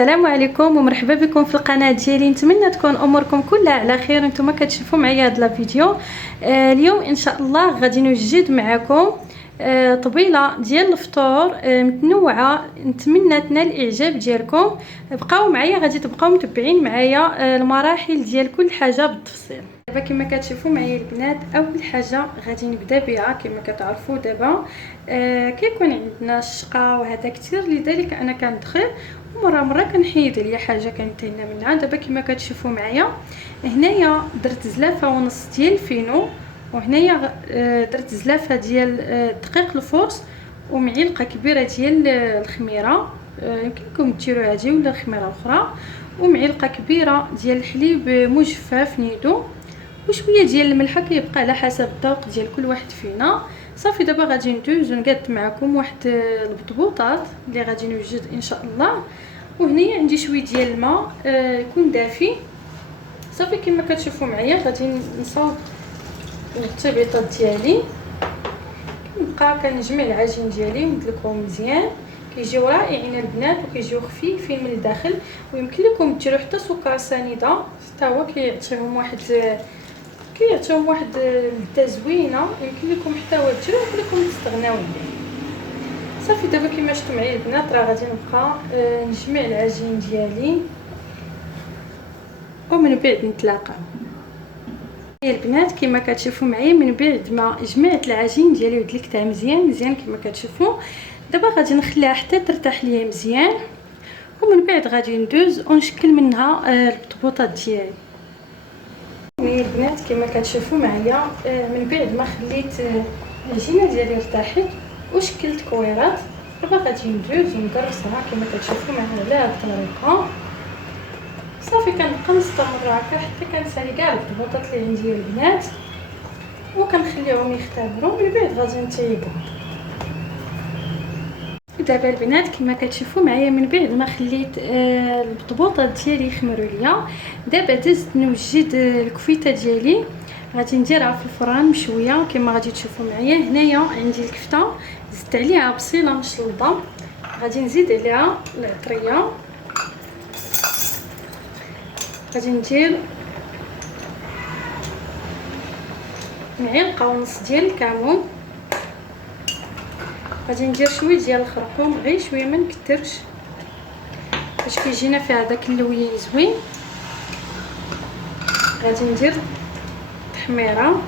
السلام عليكم ومرحبا بكم في القناه ديالي. نتمنى تكون اموركم كلها على خير. نتوما كتشوفوا معايا هذا الفيديو. اليوم ان شاء الله غادي نوجد معكم طبيله ديال الفطور متنوعه. نتمنى تنال الاعجاب ديالكم. بقاو معايا، غادي تبقاو متبعين معايا المراحل ديال كل حاجه بالتفصيل. دابا كما كتشوفوا معايا البنات، اول حاجه غادي نبدا بها كما كتعرفوا دابا كيكون عندنا الشقه وهذا كثير، لذلك انا كندخل مره كنحيد ليا حاجه كنتهنا منها. دابا كما كتشوفوا معايا هنايا درت زلافه ونص ديال الفينو، وهنايا درت زلافه ديال دقيق الفرص، ومعلقه كبيره ديال الخميره، يمكن لكم ديروا هذه ولا خميره اخرى، ومعلقه كبيره ديال الحليب مجفف نيدو، وشويه ديال الملحه كيبقى على حسب الذوق ديال كل واحد فينا. صافي دابا غادي ندوز ونقاد معكم واحد البطبوطات اللي غادي نوجد ان شاء الله. وهنايا عندي شويه ديال الماء يكون دافي. صافي كما كتشوفوا معايا غادي نصاوب التبيطات ديالي، كنبقى كنجمع العجين ديالي وندلكهم مزيان. كيجيو رائعين البنات وكيجيو خفيفين من الداخل، ويمكن لكم ديروا حتى سكر سنيده حتى هو كيعطيهم واحد لذة زوينه. يمكن لكم حتى هو ديروا، يمكن لكم تستغناو به. صافي دابا كما شفتوا معايا البنات راه غادي نبقى نجمع العجين ديالي ومن بعد نتلاقاو. يا البنات كما كتشوفوا معايا من بعد ما جمعت العجين ديالي ودلكتها مزيان كما كتشوفوا، دابا غادي نخليها حتى ترتاح ليا مزيان، ومن بعد غادي ندوز ونشكل منها البطبوطات ديالي. يا البنات كما كتشوفوا معايا من بعد ما خليت العجينه ديالي ارتاحت وشكلت كويرات، دابا غادي ندوز ونقرصها كما كتشوفوا معايا على هذه الطريقه. صافي كنبقى نستمر هكا حتى كنسالي كاع البطبوطات اللي عندي البنات، وكنخليهم يختمروا من بعد غادي نطيبهم. دابا البنات كما كتشوفوا معايا من بعد ما خليت البطبوطات ديالي يخمروا ليا، دابا دزت نوجد الكفته ديالي غادي نديرها في الفران مشويه كما غادي تشوفوا معايا. هنايا عندي الكفته زدت عليها بصيله مشلوطه، غادي نزيد عليها العطريه، غادي ندير معلقه ونص ديال الكمون، غادي ندير شويه ديال الخرقوم غير شويه ما نكثرش باش كيجينا فيها داك اللوين زوين. غادي ندير تحميره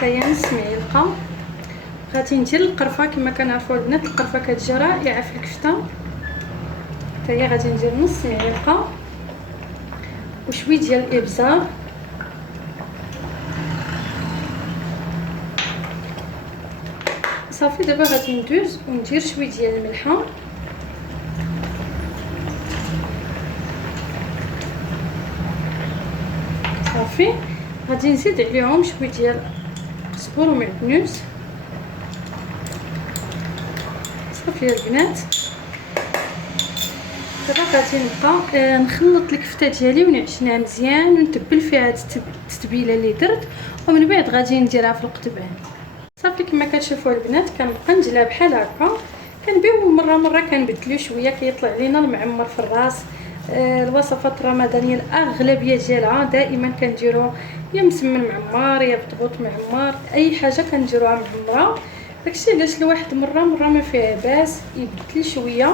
هي نص معلقه، غادي ندير القرفه كما كنعرفوا البنات القرفه كتجي رائعه في الكفته، حتى هي غادي ندير نص معلقه، وشويه ديال الابزار، صافي دابا غادي ندوز وندير شويه ديال الملحه، صافي غادي نزيد عليهم شويه ديال الصبور ومعدنوس. صافي يا البنات دابا غادي نبقى نخلط الكفته ديالي ونعجنها مزيان ونتبل فيها هاد التتبيله اللي درت، ومن بعد غادي نديرها في القطبان. صافي كما كتشوفوا البنات كنبقى نجلها بحال هكا، كنبيعو مره كنبدلو شويه كيطلع لينا المعمر في الراس. الوصفات الرمضانيه الاغلبيه ديالها دائما كنديرو يا مسمن معمر يا بطبوط معمر، اي حاجه كنديروها معمره. داكشي علاش الواحد مره ما فيها باس يبدل شويه،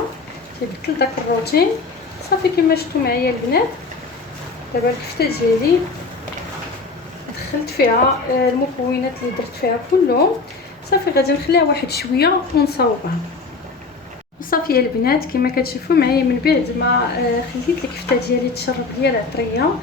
يبدل داك الروتين. صافي كما شفتوا معايا البنات دابا الكفته ديالي دخلت فيها المكونات اللي درت فيها كلهم. صافي غادي نخليها واحد شويه ونصاوبها. صافي يا البنات كما كتشوفوا معايا من بعد ما خليت الكفته ديالي تشرب ليا العطريه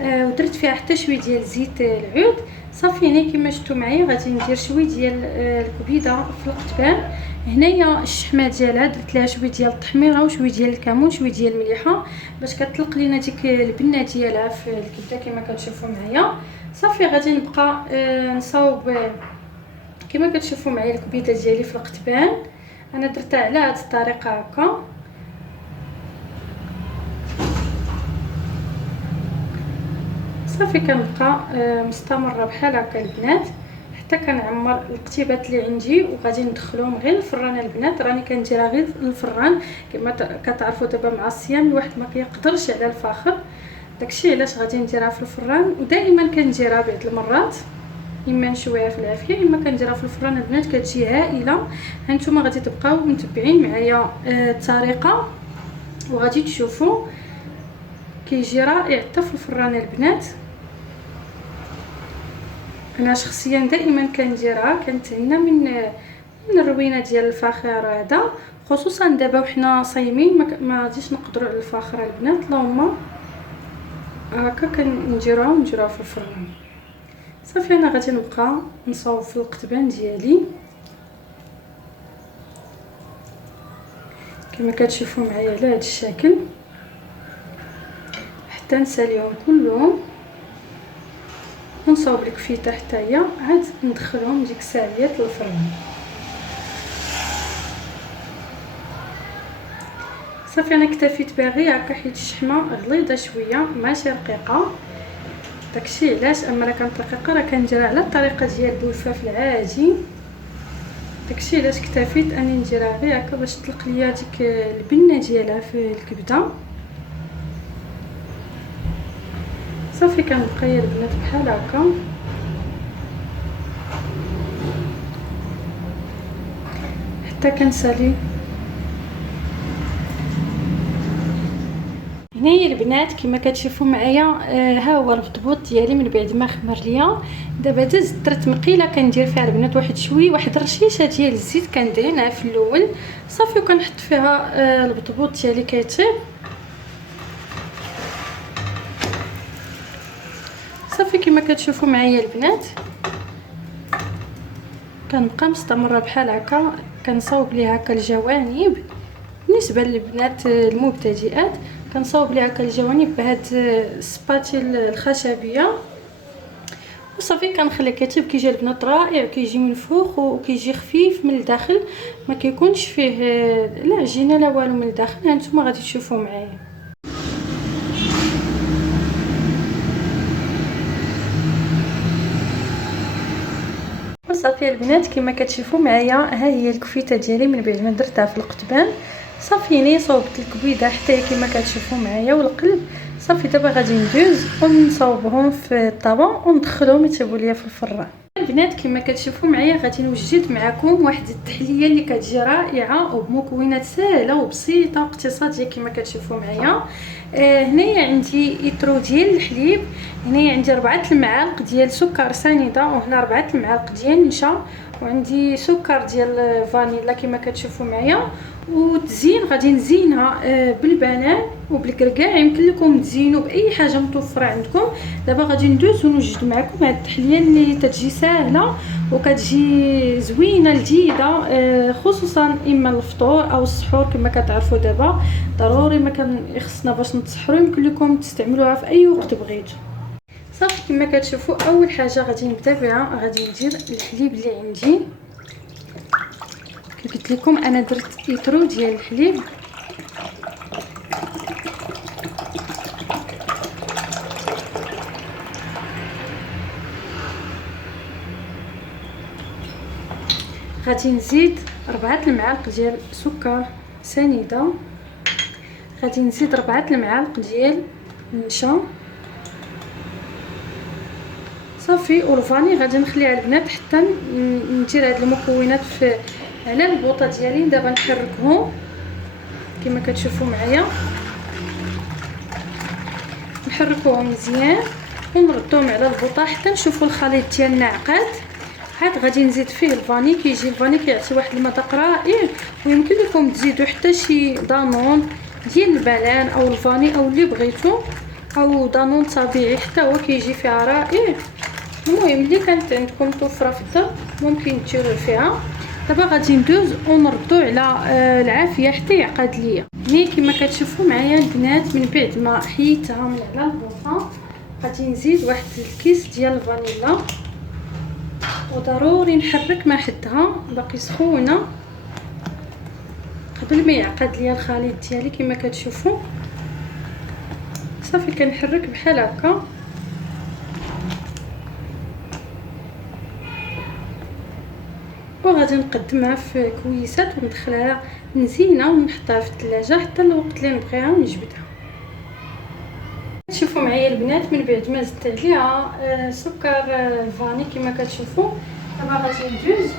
ودرت فيها حتى شويه ديال زيت العود. صافي هنا كما شفتوا معايا غادي ندير شويه ديال الكبيده في القطبان. هنايا الشحمه ديالها درت لها شويه ديال التحميره وشويه ديال الكمون شويه ديال المليحه باش كتطلق لينا ديك البنه ديالها في الكبده كما كتشوفوا معايا. صافي غادي نبقى نصاوب كما كتشوفوا معايا الكبيده ديالي في القطبان. انا درتها على هذه الطريقه هكا. صافي كنبقى مستمره بحال هكا البنات حتى كنعمر القتيبات اللي عندي وغادي ندخلهم غير الفران البنات. راني كنديرها غير الفران كما كتعرفوا دابا مع الصيام الواحد ما كيقدرش على الفاخر، داكشي علاش غادي نديرها في الفران. ودائما كنديرها بعض المرات اما نشويها في العافيه اما كنديرها في الفران البنات، كتجي هائله. هانتوما غادي تبقاو متبعين معايا الطريقه وغادي تشوفوا كيجي رائع حتى في الفران البنات. انا شخصيا دائما كنديرها، كنتهنى من الروينه ديال الفاخر هذا، خصوصا دابا وحنا صايمين ما غاديش نقدروا على الفاخر البنات. اللهم هكا كنديروها في الفران. صافي انا غادي نبقى نصاوب في القطبان ديالي كما كتشوفوا معايا على هذا الشكل حتى نساليهم كلهم ونصاوب الكفيته حتى هي عاد ندخلهم ديك الساعات للفران. صافي انا اكتفيت بها غير هكا حيت الشحمه غليظه شويه ماشي رقيقه، داكشي علاش اما راه كانت رقيقه راه كنديرها على الطريقه ديال الدلفاف العادي. داكشي علاش اكتفيت اني نديرها غير هكا باش تطلق ليا ديك البنه ديالها في الكبده. صافي كنبقى يا البنات بحال هكا حتى كنسالي. هنايا البنات كما كتشوفوا معايا ها هو البطبوط ديالي من بعد ما خمر ليا. دابا دزت درت مقيله كندير فيها البنات واحد الرشيشه ديال الزيت كندهنها في الاول صافي، وكنحط فيها البطبوط ديالي كيطيب. صافي كما كتشوفوا معايا البنات كنبقى مستمره بحال هكا كنصاوب ليها هكا الجوانب. بالنسبه للبنات المبتدئات كنصاوب ليها هكا الجوانب بهاد السباتيل الخشبيه وصافي كنخليه كيطيب. كيجي البنات رائع وكيجي منفوخ وكيجي خفيف من الداخل، ما كيكونش فيه لا عجينه لا والو من الداخل. هانتوما غادي تشوفوا معايا. صافي البنات كما كتشوفوا معايا ها هي الكفيته ديالي من بعد ما درتها في القطبان. صافي ني صوبت الكبيده حتى كما كتشوفوا معايا والقلب. صافي دابا غادي ندوز ونصاوبهم في الطابون وندخلهم يطيبوا ليا في الفران. البنات كما كتشوفوا معايا غادي نوجد معكم واحد التحليه اللي كتجي رائعه وبمكونات سهله وبسيطه واقتصاديه كما كتشوفوا معايا. هنايا عندي ايترو ديال الحليب، هنايا عندي 4 المعالق ديال سكر سنيده، وهنا 4 المعالق ديال النشا، وعندي سكر ديال فانيلا كما كتشوفوا معايا. وتزيين غادي نزينها بالبنان وبالكركاع، يمكن لكم تزينوا باي حاجه متوفره عندكم. دابا غادي ندوز ونوجد معكم هاد التحليه اللي تتجي ساهله وكتجي زوينه لذيذه، خصوصا اما الفطور او السحور. كما كتعرفوا دابا ضروري ما كان خصنا باش نتسحروا، يمكن لكم تستعملوها في اي وقت بغيتوا. صافي كما كتشوفوا اول حاجه غادي نبدا بها، غادي ندير الحليب اللي عندي. كي قلت لكم انا درت ايترو ديال الحليب. غادي نزيد 4 المعالق ديال سكر سنيده، غادي نزيد 4 المعالق ديال النشا صافي. والفاني غادي نخليها البنات حتى ندير هاد المكونات في على البوطه ديالي. دابا نحركهم كما كتشوفوا معايا، نحركوهم مزيان ونردوهم على البوطه حتى نشوفوا الخليط ديالنا عقاد. عاد غادي نزيد فيه الفاني، كيجي الفاني كيعطي واحد المذاق رائع، ويمكن لكم تزيدوا حتى شي دانون ديال البنان او الفاني او اللي بغيتو، او دانون طبيعي حتى هو كيجي فيها رائع. المهم اللي كانت عندكم توفره في الدار ممكن ديروا فيها. دابا غادي ندوز ونردو على العافيه حتى يعقد ليا. هنا كما كتشوفوا معايا البنات من بعد ما حيدتها من على البوطه غادي نزيد واحد الكيس ديال الفانيلا، وضروري نحرك ما حدها باقي سخونه قبل ما يعقد ليا الخليط ديالي. كما كتشوفوا صافي كنحرك بحال هكا وغادي نقدمها في كويسات وندخلها مزينه ونحطها في الثلاجه حتى الوقت اللي نبغيها ونجبدها. شوفوا معايا البنات، من بعد ما زدت عليها سكر الفاني كما كتشوفوا، دابا غادي ندوز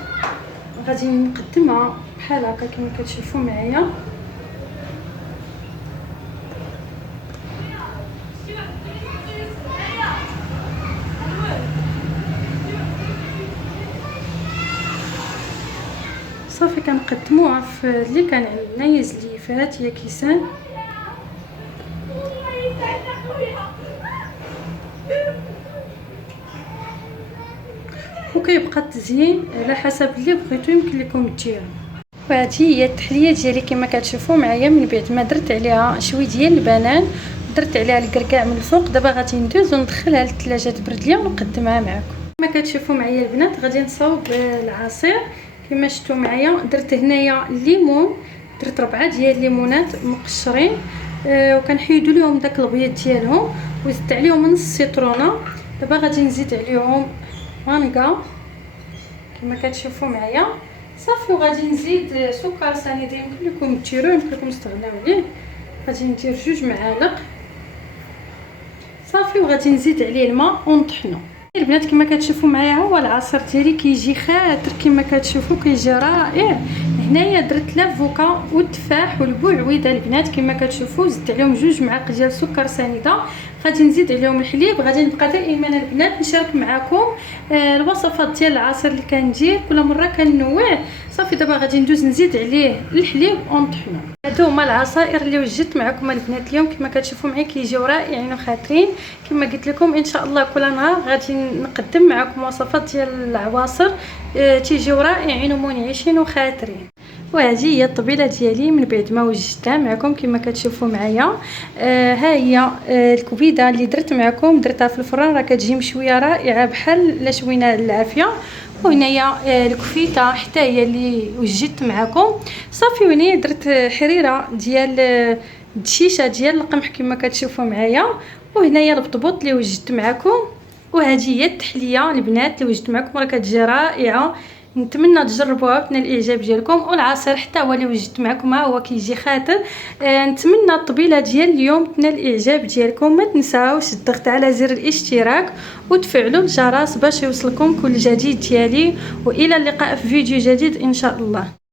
غادي نقدمها بحال هكا كما كتشوفوا معايا. صافي كنقدموها في اللي كان عندنا يزليفات يا كيسان. وكيبقى التزيين على حسب اللي بغيتو يمكن لكم ديروا. وهذه هي التحليه ديالي كما كتشوفوا معايا. من بعد ما درت عليها شويه ديال البنان درت عليها الكركاع من الفوق، دابا غادي ندوز وندخلها للثلاجه تبرد ليا ونقدمها معكم. كما كتشوفوا معايا البنات غادي نصاوب العصير كما شفتوا معايا. درت هنايا الليمون، درت 4 ديال الليمونات مقشرين وكنحيدوا لهم داك البيض ديالهم، وزدت عليهم نص سيترونه. دابا غادي نزيد عليهم مانكا كما كتشوفوا معايا صافي. وغادي نزيد سكر سنيد يمكن لكم ديروه يمكن لكم تستغناو عليه. غادي ندير 2 معالق صافي، وغادي نزيد عليه الماء ونطحنو. البنات كما كتشوفوا معايا هو العصير ديالي كيجي خاطر كما كتشوفوا كيجي رائع. هنايا درت لافوكا والتفاح والبوعويده البنات كما كتشوفوا، زدت عليهم 2 معالق ديال سكر سنيده. غادي نزيد عليهم الحليب. غادي نبقى دائما البنات نشارك معكم الوصفات ديال العصير اللي كندير كل مره كنوع. صافي دابا غادي ندوز نزيد عليه الحليب ونطحنو. هادو هما العصائر اللي وجدت معكم البنات اليوم كما كتشوفوا معايا كيجيو رائعين وخاطرين. كما قلت لكم ان شاء الله كل نهار غادي نقدم معكم وصفات ديال العواصر تيجيو رائعين ومنعشين وخاطرين. وهذه هي الطبيله ديالي من بعد ما وجدتها معكم كما كتشوفوا معايا. ها هي الكبيده اللي درت معكم، درتها في الفران راه كتجي مشويه رائعه بحال لا شوينا العافيه. وهنايا الكفيته حتى هي اللي وجدت معكم صافي. وهنايا درت حريره ديال الدشيشه ديال القمح كما كتشوفوا معايا. وهنايا البطبوط اللي وجدت معكم. وهذه هي التحليه البنات اللي وجدت معكم راه كتجي رائعه. نتمنى تجربوها وتنال الاعجاب ديالكم. والعصير حتى هو اللي وجدت معكم ها هو كيجي خاطر. نتمنى الطبيله ديال اليوم تنال الاعجاب ديالكم. ما تنساوش الضغط على زر الاشتراك وتفعلوا الجرس باش يوصلكم كل جديد ديالي. والى اللقاء في فيديو جديد ان شاء الله.